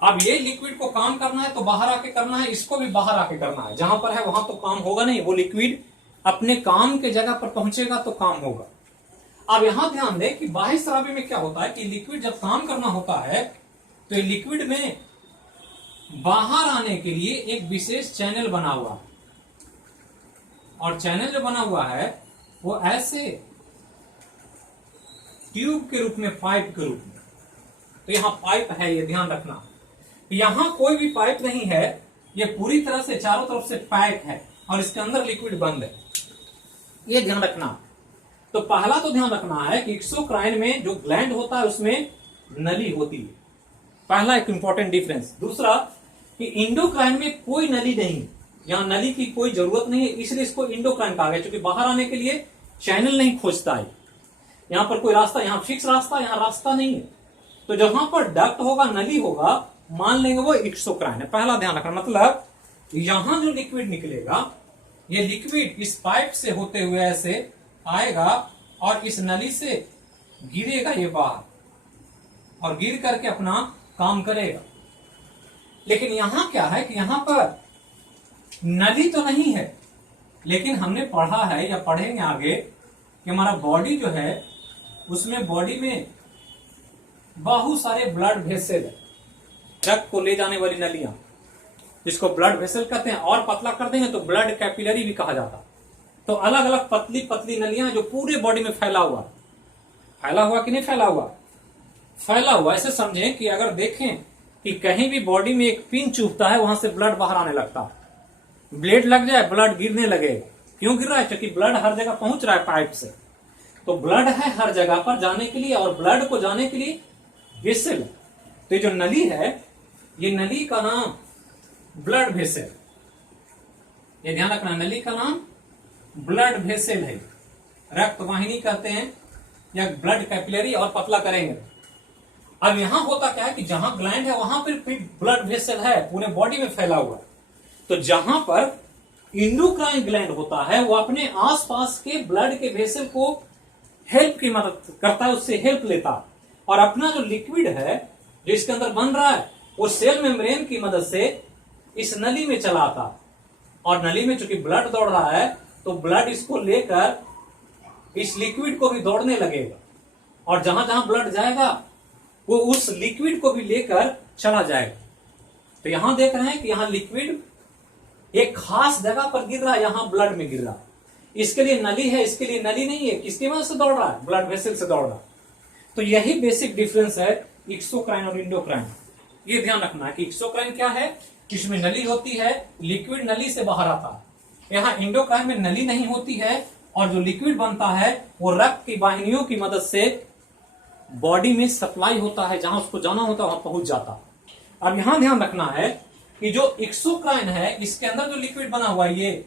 अब ये लिक्विड को काम करना है तो बाहर आके करना है, इसको भी बाहर आके करना है। जहां पर है वहां तो काम होगा नहीं, वो लिक्विड अपने काम के जगह पर पहुंचेगा तो काम होगा। अब यहां ध्यान दें कि बाह्यस्रावी में क्या होता है कि लिक्विड जब काम करना होता है तो लिक्विड में बाहर आने के लिए एक विशेष चैनल बना हुआ है, और चैनल जो बना हुआ है वो ऐसे ट्यूब के रूप में, पाइप के रूप में। तो यहां पाइप है, ये ध्यान रखना। यहां कोई भी पाइप नहीं है, ये पूरी तरह से चारों तरफ से पैक है और इसके अंदर लिक्विड बंद है, ये ध्यान रखना। तो पहला तो ध्यान रखना है कि एक्सोक्राइन में जो ग्लैंड होता है उसमें नली होती है, पहला एक इंपॉर्टेंट डिफरेंस। दूसरा कि इंडोक्राइन में कोई नली नहीं, यहां नली की कोई जरूरत नहीं है, इसलिए इसको इंडोक्राइन कहा गया, क्योंकि बाहर आने के लिए चैनल नहीं खोजता है। यहां पर कोई रास्ता, यहां फिक्स रास्ता, यहां रास्ता नहीं है। तो जहां पर डक्ट होगा, नली होगा, मान लेंगे वो एक्सोक्राइन है। पहला ध्यान रखना, मतलब यहां जो लिक्विड निकलेगा, ये लिक्विड इस पाइप से होते हुए ऐसे आएगा और इस नली से गिरेगा ये बाहर, और गिर करके अपना काम करेगा। लेकिन यहां क्या है कि यहां पर नली तो नहीं है, लेकिन हमने पढ़ा है या पढ़ेंगे आगे कि हमारा बॉडी जो है उसमें, बॉडी में बहुत सारे ब्लड वेसल है, रक्त को ले जाने वाली नलियां, जिसको ब्लड वेसल कहते हैं। और पतला कर देंगे तो ब्लड कैपिलरी भी कहा जाता। तो अलग अलग पतली पतली नलियां जो पूरे बॉडी में फैला हुआ कि नहीं फैला हुआ? फैला हुआ। ऐसे समझें कि अगर देखें कि कहीं भी बॉडी में एक पिन चुभता है, वहां से ब्लड बाहर आने लगता है, ब्लेड लग जाए ब्लड गिरने लगेगा। क्यों गिर रहा है? क्योंकि ब्लड हर जगह पहुंच रहा है पाइप से। तो ब्लड है हर जगह पर जाने के लिए, और ब्लड को जाने के लिए वेसल। तो ये जो नली है, ये नली का नाम ब्लड वेसल, ये ध्यान रखना, नली का नाम ब्लड वेसल है, रक्त वाहिनी कहते हैं या ब्लड कैपिलरी और पतला करेंगे। अब यहां होता क्या है कि जहां ग्लैंड है वहां पर ब्लड वेसल है पूरे बॉडी में फैला हुआ। तो जहां पर इंडोक्राइन ग्लैंड होता है वो अपने आसपास के ब्लड के वेसल को हेल्प की मदद करता है, उससे हेल्प लेता और अपना जो लिक्विड है जो इसके अंदर बन रहा है वो सेल मेम्ब्रेन की मदद से इस नली में चलाता। और नली में चूंकि ब्लड दौड़ रहा है तो ब्लड इसको लेकर इस लिक्विड को भी दौड़ने लगेगा और जहां जहां ब्लड जाएगा वो उस लिक्विड को भी लेकर चला जाएगा। तो यहां देख रहे हैं कि यहां लिक्विड एक खास जगह पर गिर रहा है, यहां ब्लड में गिर रहा है। इसके लिए नली है, इसके लिए नली नहीं है। किसकी वजह से दौड़ रहा है? ब्लड वेसल से दौड़ रहा है। तो यही बेसिक डिफरेंस है एक्सोक्राइन और इंडोक्राइन। ये ध्यान रखना है कि एक्सोक्राइन क्या है, इसमें नली होती है, लिक्विड नली से बाहर आता है। यहाँ इंडोक्राइन में नली नहीं होती है और जो लिक्विड बनता है वो रक्त की वाहिनियों की मदद से बॉडी में सप्लाई होता है, जहां उसको जाना होता है वहां पहुंच जाता है। अब यहां ध्यान रखना है कि जो एक्सोक्राइन है इसके अंदर जो लिक्विड बना हुआ है ये,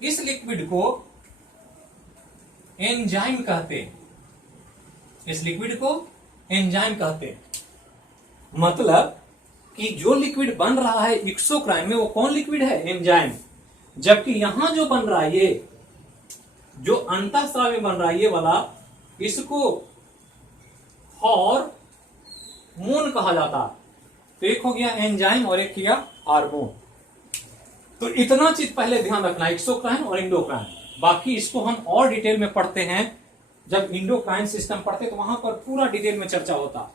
इस लिक्विड को एंजाइम कहते हैं। इस लिक्विड को एंजाइम कहते हैं। मतलब कि जो लिक्विड बन रहा है एक्सोक्राइन में वो कौन लिक्विड है? एंजाइम। जबकि यहां जो बन रहा है ये जो अंतःस्रावी बन रहा है ये वाला, इसको हार्मोन कहा जाता है। तो एक हो गया एंजाइम और एक किया हार्मोन। तो इतना चीज पहले ध्यान रखना, एक्सोक्राइन और इंडोक्राइन। बाकी इसको हम और डिटेल में पढ़ते हैं। जब इंडोक्राइन सिस्टम पढ़ते तो वहां पर पूरा डिटेल में चर्चा होता।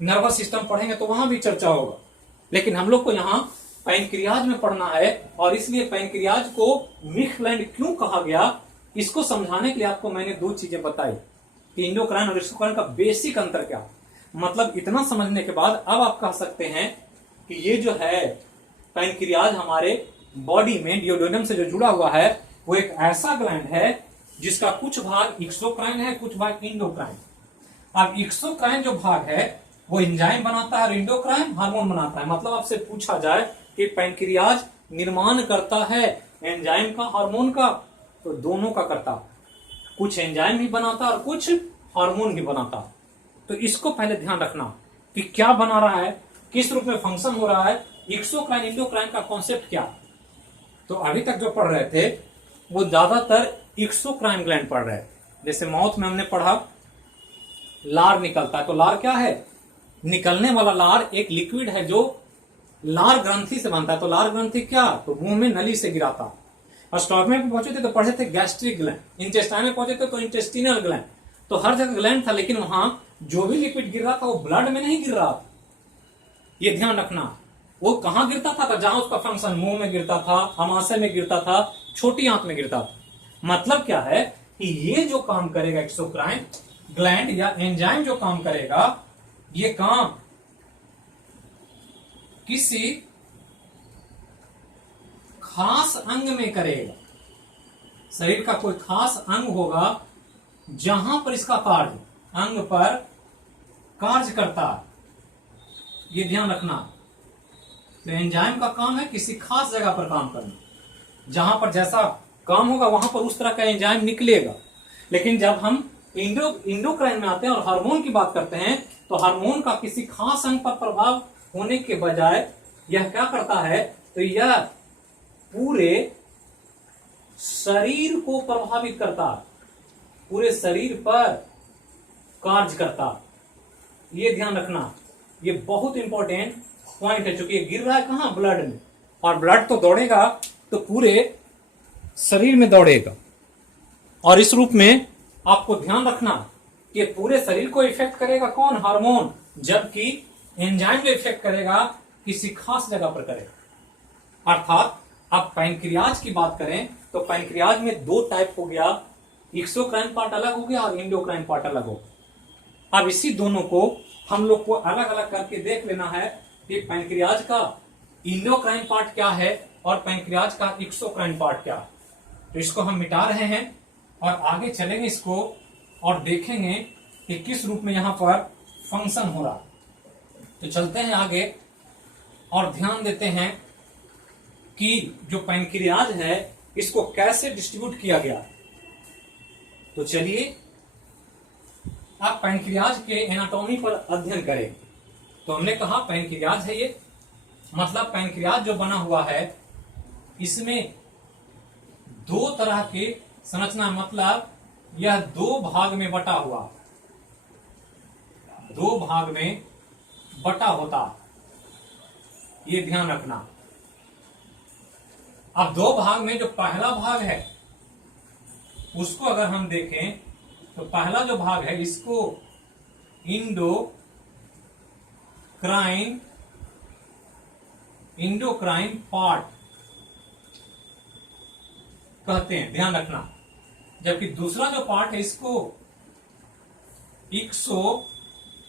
नर्वस सिस्टम पढ़ेंगे तो वहां भी चर्चा होगा। लेकिन हम लोग को यहाँ पैनक्रियाज में पढ़ना है और इसलिए पैनक्रियाज को मिल्क ग्लैंड क्यों कहा गया, इसको समझाने के लिए आपको मैंने दो चीजें बताई कि इंडोक्राइन और एक्सोक्राइन का बेसिक अंतर क्या। मतलब इतना समझने के बाद अब आप कह सकते हैं कि ये जो है पैनक्रियाज हमारे बॉडी में डियोडेनम से जो जुड़ा हुआ है वो एक ऐसा ग्लैंड है जिसका कुछ भाग एक्सोक्राइन है, कुछ भाग इंडोक्राइन। अब एक्सोक्राइन जो भाग है वो एंजाइम बनाता है और इंडोक्राइन हार्मोन बनाता है। मतलब आपसे पूछा जाए कि पैनक्रियाज निर्माण करता है एंजाइम का हार्मोन का, तो दोनों का करता। कुछ एंजाइम भी बनाता और कुछ हार्मोन भी बनाता। तो इसको पहले ध्यान रखना कि क्या बना रहा है, किस रूप में फंक्शन हो रहा है, एक्सोक्राइन इंडोक्राइन का कॉन्सेप्ट क्या। तो अभी तक जो पढ़ रहे थे वो ज्यादातर एक्सोक्राइन ग्लैंड पढ़ रहे थे। जैसे माउथ में हमने पढ़ा लार निकलता है, तो लार क्या है? निकलने वाला लार एक लिक्विड है जो लार ग्रंथि से बनता है। तो लार ग्रंथि क्या? तो मुंह में नली से गिराता। और स्टॉमक में पहुंचे थे तो पढ़े थे गैस्ट्रिक ग्लैंड, इंटेस्टाइन में पहुंचे थे तो इंटेस्टिनल ग्लैंड। तो हर जगह ग्लैंड था, लेकिन वहां जो भी लिक्विड गिर रहा था वो ब्लड में नहीं गिर रहा था। ये ध्यान रखना। वो कहां गिरता था? तो जहां उसका फंक्शन, मुंह में गिरता था, अमाशय में गिरता था, छोटी आंत में गिरता था। मतलब क्या है कि ये जो काम करेगा एक्सोक्राइन ग्लैंड या एंजाइम जो काम करेगा, ये काम किसी खास अंग में करेगा। शरीर का कोई खास अंग होगा जहां पर इसका कार्य अंग पर कार्य करता है। ये ध्यान रखना। तो एंजाइम का काम है किसी खास जगह पर काम करना। जहां पर जैसा काम होगा वहां पर उस तरह का एंजाइम निकलेगा। लेकिन जब हम इंडोक्राइन में आते हैं और हार्मोन की बात करते हैं तो हार्मोन का किसी खास अंग पर प्रभाव होने के बजाय यह क्या करता है? तो यह पूरे शरीर को प्रभावित करता, पूरे शरीर पर कार्य करता। ये ध्यान रखना, ये बहुत इंपॉर्टेंट पॉइंट है। क्योंकि ये गिर रहा है कहां? ब्लड में, और ब्लड तो दौड़ेगा तो पूरे शरीर में दौड़ेगा। और इस रूप में आपको ध्यान रखना कि पूरे शरीर को इफेक्ट करेगा कौन? हार्मोन। जबकि एंजाइम जो इफेक्ट करेगा किसी खास जगह पर करेगा। अर्थात अब पैनक्रियाज की बात करें तो पैनक्रियाज में दो टाइप हो गया, एक्सोक्राइन पार्ट अलग हो गया और इंडोक्राइन पार्ट अलग हो। अब इसी दोनों को हम लोग को अलग अलग करके देख लेना है कि पैनक्रियाज का इंडोक्राइन पार्ट क्या है और पैनक्रियाज का एक्सोक्राइन पार्ट क्या है। तो इसको हम मिटा रहे हैं और आगे चलेंगे इसको और देखेंगे कि किस रूप में यहां पर फंक्शन हो रहा। तो चलते हैं आगे और ध्यान देते हैं कि जो पैनक्रियाज है इसको कैसे डिस्ट्रीब्यूट किया गया। तो चलिए आप पैंक्रियाज के एनाटॉमी पर अध्ययन करें। तो हमने कहा पैंक्रियाज है ये, मतलब पैंक्रियाज जो बना हुआ है इसमें दो तरह के संरचना, मतलब यह दो भाग में बटा हुआ, दो भाग में बटा होता, ये ध्यान रखना। अब दो भाग में जो पहला भाग है उसको अगर हम देखें तो पहला जो भाग है इसको इंडोक्राइन पार्ट कहते हैं, ध्यान रखना। जबकि दूसरा जो पार्ट है इसको एक्सोक्राइन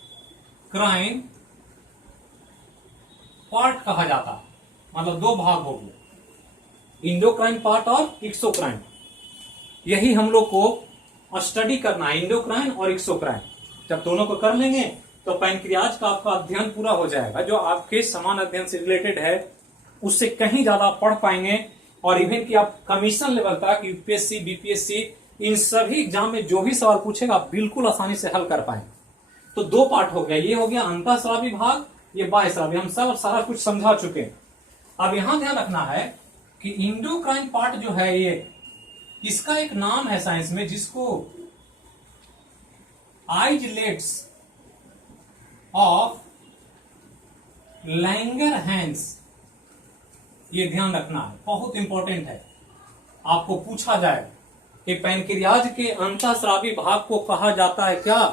पार्ट कहा जाता, मतलब दो भाग हो गए, इंडोक्राइन पार्ट और एक्सोक्राइन। यही हम लोग को स्टडी करना है, इंडोक्राइन और एक्सोक्राइन। जब दोनों को कर लेंगे तो पैंक्रियाज का आपका अध्ययन पूरा हो जाएगा, जो आपके समान अध्ययन से रिलेटेड है, उससे कहीं ज्यादा पढ़ पाएंगे। और इवन कि आप कमीशन लेवल तक यूपीएससी, बीपीएससी, इन सभी एग्जाम में जो भी सवाल पूछेगा आप बिल्कुल आसानी से हल कर पाएंगे। तो दो पार्ट हो गया, ये हो गया अंतःस्रावी भाग, ये बाह्यस्रावी। हम सब सारा कुछ समझा चुके हैं। अब यहां ध्यान रखना है कि इंडोक्राइन पार्ट जो है ये, इसका एक नाम है साइंस में जिसको आइजलेट्स ऑफ लैंगरहैंस, ये ध्यान रखना है, बहुत इंपॉर्टेंट है। आपको पूछा जाए कि पैंक्रियाज के अंतःस्रावी भाग को कहा जाता है क्या,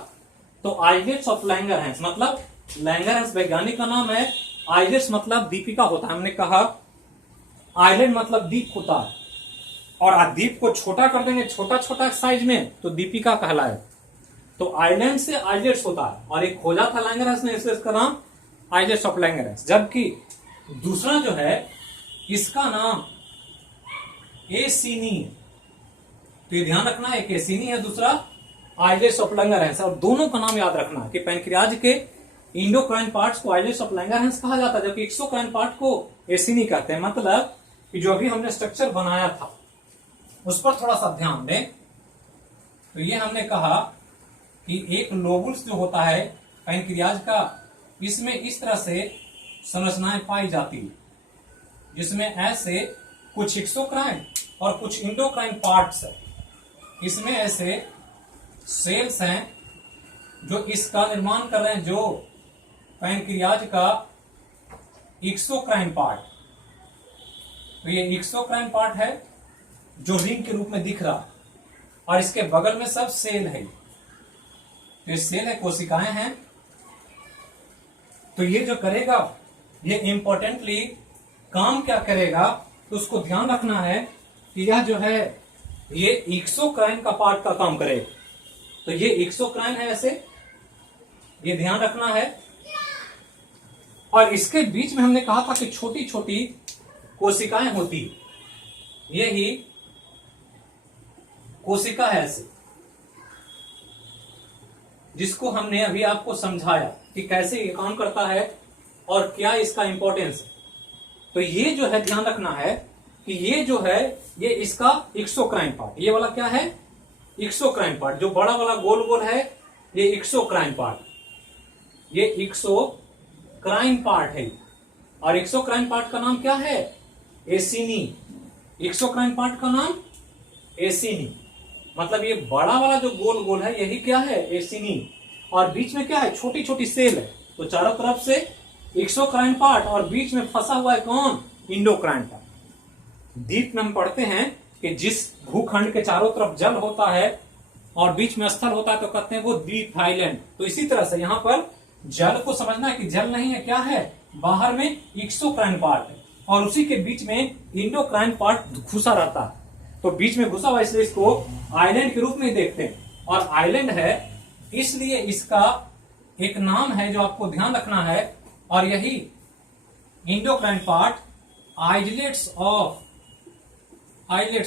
तो आइलेट्स ऑफ लैंगरहैंस, मतलब लैंगरहैंस वैज्ञानिक का नाम है। आइलेट्स मतलब दीपिका होता है, हमने कहा आइलेट मतलब दीप होता है, और दीप को छोटा कर देंगे छोटा छोटा साइज में तो दीपिका कहलाए। तो आइलैंड से आइलेट्स होता है, और एक खोजा था लैंगरहैंस ने, इसलिए इसका नाम आइलेट्स ऑफ लैंगरहैंस। जबकि दूसरा जो है इसका नाम एसिनी, तो ये ध्यान रखना है, एक एसिनी है, दूसरा आइलेट्स ऑफ लैंगरहैंस। और दोनों का नाम याद रखना कि पैंक्रियाज के इंडोक्राइन पार्ट्स को आइलेट्स ऑफ लैंगरहैंस कहा जाता है, जबकि एक्सोक्राइन पार्ट को एसिनी कहते हैं। मतलब कि जो अभी हमने स्ट्रक्चर बनाया था उस पर थोड़ा सा ध्यान दें। तो ये हमने कहा कि एक लोबुल्स जो होता है पैंक्रियाज का, इसमें इस तरह से संरचनाएं पाई जाती है, जिसमें ऐसे कुछ एक्सोक्राइन और कुछ इंडोक्राइन पार्ट्स है। इसमें ऐसे सेल्स हैं जो इसका निर्माण कर रहे हैं, जो पैंक्रियाज का एक्सोक्राइन पार्ट। तो ये एक्सोक्राइन पार्ट है जो रिंग के रूप में दिख रहा, और इसके बगल में सब सेल है। तो ये सेल है, कोशिकाएं हैं। तो ये जो करेगा, ये इंपॉर्टेंटली काम क्या करेगा, तो उसको ध्यान रखना है कि यह जो है ये एक्सोक्राइन का पार्ट का काम करेगा। तो ये एक्सोक्राइन है ऐसे, ये ध्यान रखना है। और इसके बीच में हमने कहा था कि छोटी छोटी कोशिकाएं होती, यही कोशिका है ऐसे, जिसको हमने अभी आपको समझाया कि कैसे ये काम करता है और क्या इसका इंपॉर्टेंस है। तो ये जो है ध्यान रखना है कि ये जो है ये इसका एक्सोक्राइन पार्ट, ये वाला क्या है, एक्सोक्राइन पार्ट। जो बड़ा वाला गोल गोल है ये एक्सोक्राइन पार्ट, ये एक्सोक्राइन पार्ट है। और एक्सोक्राइन पार्ट का नाम क्या है, एसिनी। एक्सोक्राइन पार्ट का नाम एसिनी, मतलब ये बड़ा वाला जो गोल गोल है यही क्या है, एसिनी। और बीच में क्या है, छोटी छोटी सेल है। तो चारों तरफ से एक्सोक्राइन पार्ट और बीच में फंसा हुआ है कौन, इंडोक्राइन पार्ट। द्वीप में हम पढ़ते हैं कि जिस भूखंड के चारों तरफ जल होता है और बीच में स्थल होता है तो कहते हैं वो द्वीप, आइलैंड। तो इसी तरह से यहाँ पर जल को समझना है कि जल नहीं है, क्या है, बाहर में एक्सोक्राइन पार्ट है और उसी के बीच में इंडोक्राइन पार्ट घुसा रहता है। तो बीच में घुसा हुआ इसलिए इसको आइलैंड के रूप में देखते हैं। और आइलैंड है इसलिए इसका एक नाम है जो आपको ध्यान रखना है, और यही endocrine part islets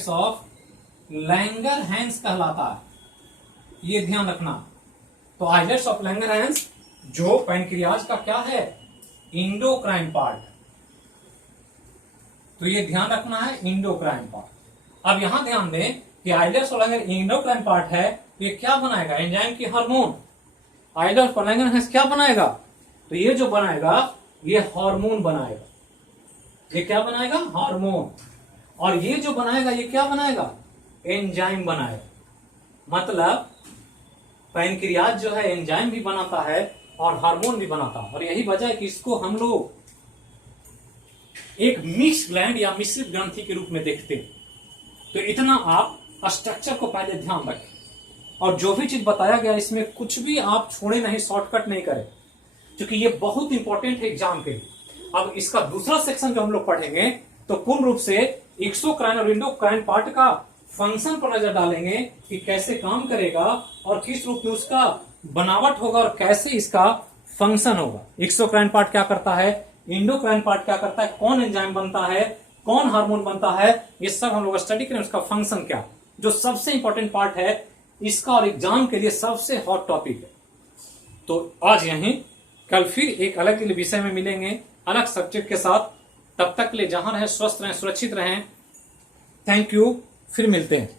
of Langerhans कहलाता है, ये ध्यान रखना। तो आइलेट्स ऑफ लैंगरहैंस जो पैंक्रियाज का क्या है, इंडोक्राइन पार्ट। तो ये ध्यान रखना है, इंडोक्राइन पार्ट। अब यहां ध्यान दें कि islets of Langer endocrine part है, तो ये क्या बनाएगा, एंजाइम की हार्मोन। आइडल फर्नांडिस क्या बनाएगा? तो ये जो बनाएगा ये हार्मोन बनाएगा। ये क्या बनाएगा? हार्मोन। और ये जो बनाएगा ये क्या बनाएगा? एंजाइम बनाएगा। मतलब पैनक्रियाज जो है एंजाइम भी बनाता है और हार्मोन भी बनाता है। और यही वजह है कि इसको हम लोग एक मिक्स ग्लैंड या मिश्रित ग्रंथि के रूप में देखते हैं। तो इतना आप स्ट्रक्चर को पहले ध्यान रखें, और जो भी चीज बताया गया इसमें कुछ भी आप छोड़े नहीं, शॉर्टकट नहीं करें, क्योंकि ये बहुत इंपॉर्टेंट है एग्जाम के लिए। अब इसका दूसरा सेक्शन जो हम लोग पढ़ेंगे तो पूर्ण रूप से एक्सोक्राइन और इंडोक्राइन पार्ट का फंक्शन पर नजर डालेंगे कि कैसे काम करेगा और किस रूप में उसका बनावट होगा और कैसे इसका फंक्शन होगा। एक्सोक्राइन पार्ट क्या करता है, इंडोक्राइन पार्ट क्या करता है, कौन एंजाइम बनता है, कौन हार्मोन बनता है, ये सब हम लोग स्टडी करें। उसका फंक्शन क्या, जो सबसे इंपॉर्टेंट पार्ट है इसका और एग्जाम के लिए सबसे हॉट टॉपिक है। तो आज यहीं, कल फिर एक अलग विषय में मिलेंगे, अलग सब्जेक्ट के साथ। तब तक के लिए जहां रहें स्वस्थ रहें, सुरक्षित रहें। थैंक यू, फिर मिलते हैं।